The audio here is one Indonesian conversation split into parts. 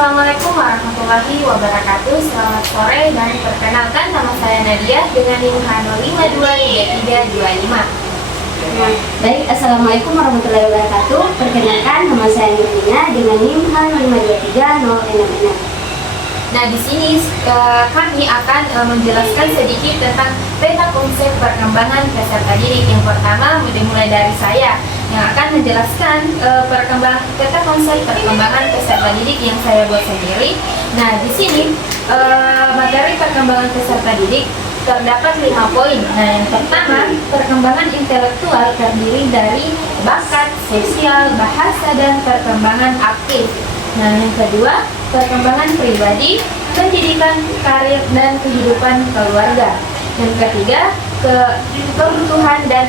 Assalamualaikum warahmatullahi wabarakatuh. Selamat sore dan perkenalkan nama saya Nadia dengan NIM H05233325. Baik, Assalamualaikum warahmatullahi wabarakatuh. Perkenalkan nama saya Nurina dengan NIM H052336. Nah, di sini kami akan menjelaskan sedikit tentang peta konsep perkembangan peserta didik. Yang pertama, dimulai dari saya yang akan menjelaskan peta konsep perkembangan peserta didik yang saya buat sendiri. Nah, di sini materi perkembangan peserta didik terdapat 5 poin. Nah, yang pertama, perkembangan intelektual terdiri dari bakat, sosial, bahasa, dan perkembangan aktif. Nah, yang kedua, perkembangan pribadi, pendidikan, karir, dan kehidupan keluarga. Yang ketiga, kebutuhan dan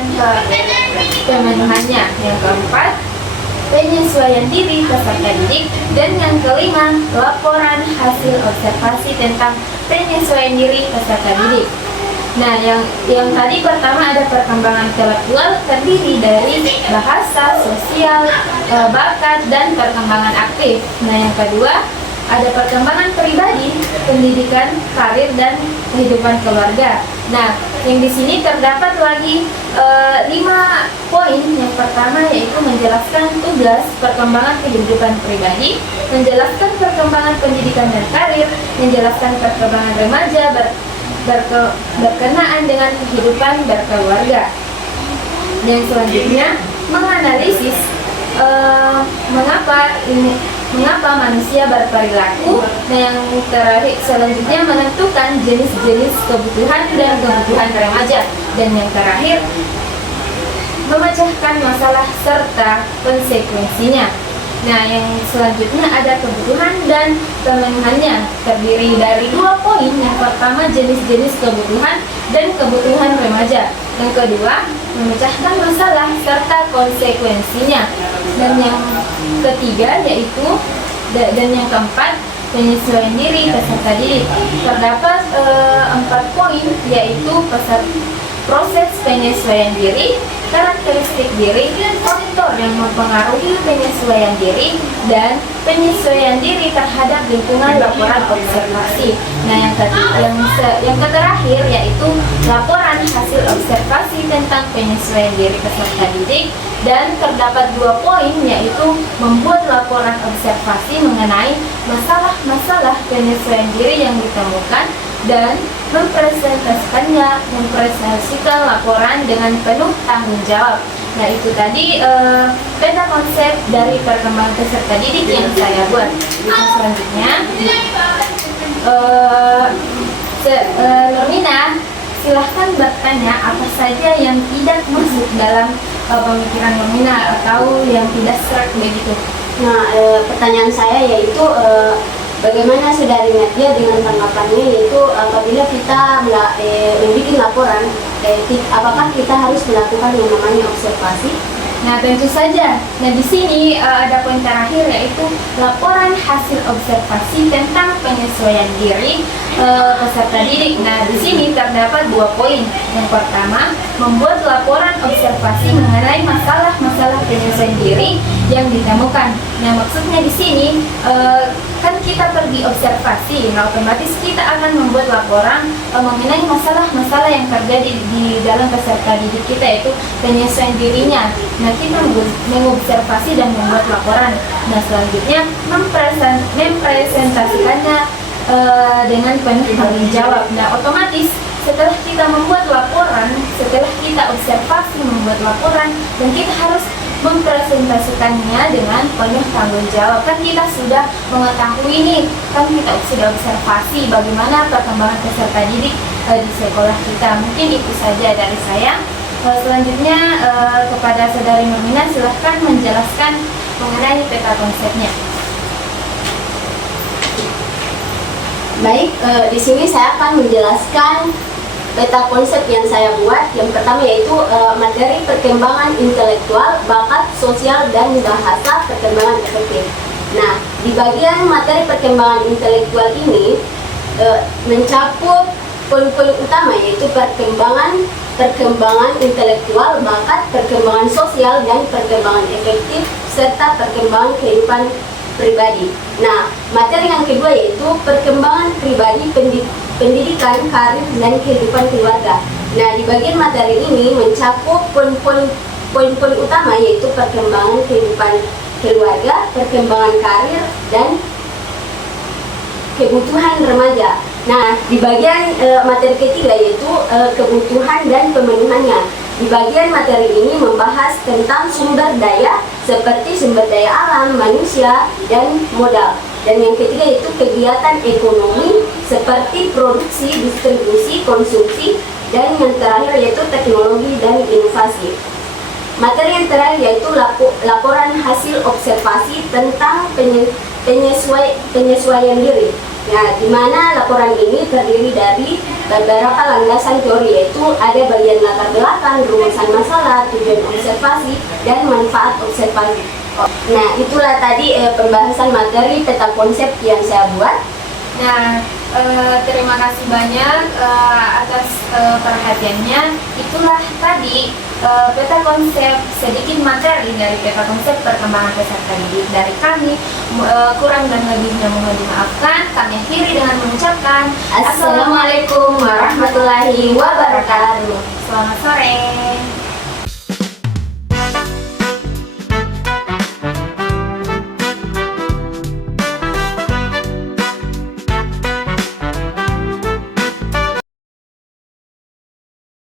pemenuhannya. Yang keempat, penyesuaian diri peserta didik. Dan yang kelima, laporan hasil observasi tentang penyesuaian diri peserta didik. Nah, yang tadi pertama ada perkembangan intelektual terdiri dari bahasa, sosial, bakat, dan perkembangan aktif. Nah, yang kedua ada perkembangan pribadi, pendidikan, karir, dan kehidupan keluarga. Nah, yang di sini terdapat lagi 5 poin. Yang pertama yaitu menjelaskan tugas perkembangan kehidupan pribadi, menjelaskan perkembangan pendidikan dan karir, menjelaskan perkembangan remaja berkenaan dengan kehidupan berkeluarga. Dan selanjutnya menganalisis mengapa manusia berperilaku. Dan yang terakhir selanjutnya menentukan jenis-jenis kebutuhan dan kebutuhan remaja. Dan yang terakhir memecahkan masalah serta konsekuensinya. Nah, yang selanjutnya ada kebutuhan dan pemenuhannya, terdiri dari 2 poin. Yang pertama, jenis-jenis kebutuhan dan kebutuhan remaja. Yang kedua, memecahkan masalah serta konsekuensinya. Dan yang ketiga yaitu dan yang keempat, penyesuaian diri peserta didik. Terdapat 4 poin, yaitu proses penyesuaian diri, karakteristik diri, faktor yang mempengaruhi penyesuaian diri, dan penyesuaian diri terhadap lingkungan laporan observasi. Nah, yang terakhir yaitu laporan hasil observasi tentang penyesuaian diri peserta didik. Dan terdapat 2 poin, yaitu membuat laporan observasi mengenai masalah-masalah penyesuaian diri yang ditemukan dan mempresentasikan laporan dengan penuh tanggung jawab. Nah, itu tadi peta konsep dari perkembangan peserta didik yang saya buat. Nah, selanjutnya Nurmina, silahkan bertanya apa saja yang tidak masuk dalam pemikiran Nurmina atau yang tidak serak begitu. Nah, pertanyaan saya yaitu bagaimana Saudari Nadia dengan tanggapannya, yaitu apabila kita membuat laporan, apakah kita harus melakukan yang namanya observasi? Nah, tentu saja. Nah, di sini ada poin terakhir yaitu laporan hasil observasi tentang penyesuaian diri peserta didik. Nah, di sini terdapat 2 poin. Yang pertama, membuat laporan observasi mengenai masalah-masalah penyesuaian diri yang ditemukan. Nah, maksudnya di sini kan kita pergi observasi, nah otomatis kita akan membuat laporan mengenai masalah-masalah yang terjadi di dalam peserta didik kita, yaitu penyesuaian dirinya. Nah, kita mengobservasi dan membuat laporan. Nah, selanjutnya mempresentasikannya dengan penuh tanggung jawab. Nah, otomatis setelah kita membuat laporan, setelah kita observasi membuat laporan, dan kita harus mempresentasikannya dengan penuh tanggung jawab. Kan kita sudah mengetahui nih, kan kita sudah observasi bagaimana perkembangan peserta didik di sekolah kita. Mungkin itu saja dari saya. Selanjutnya kepada Saudari Nurmina, silahkan menjelaskan mengenai peta konsepnya. Baik, di sini saya akan menjelaskan peta konsep yang saya buat. Yang pertama yaitu materi perkembangan intelektual, bakat, sosial, dan bahasa, perkembangan efektif. Nah, di bagian materi perkembangan intelektual ini mencakup poin-poin utama, yaitu perkembangan intelektual, bakat, perkembangan sosial, dan perkembangan efektif, serta perkembangan kehidupan pribadi. Nah, materi yang kedua yaitu perkembangan pribadi, pendidikan, karir, dan kehidupan keluarga. Nah, di bagian materi ini mencakup poin-poin utama yaitu perkembangan kehidupan keluarga, perkembangan karir, dan kebutuhan remaja. Nah, di bagian materi ketiga yaitu kebutuhan dan pemenuhannya. Di bagian materi ini membahas tentang sumber daya seperti sumber daya alam, manusia, dan modal. Dan yang ketiga yaitu kegiatan ekonomi seperti produksi, distribusi, konsumsi, dan yang terakhir yaitu teknologi dan inovasi. Materi yang terakhir yaitu laporan hasil observasi tentang penyesuaian diri. Nah, di mana laporan ini terdiri dari beberapa landasan teori, yaitu ada bagian latar belakang, rumusan masalah, tujuan observasi, dan manfaat observasi. Nah, itulah tadi pembahasan materi peta konsep yang saya buat. Nah, terima kasih banyak atas perhatiannya. Itulah tadi peta konsep, sedikit materi dari peta konsep perkembangan peserta didik dari kami. Kurang dan lebihnya mohon dimaafkan. Kami akhiri dengan mengucapkan Assalamualaikum warahmatullahi wabarakatuh. Selamat sore.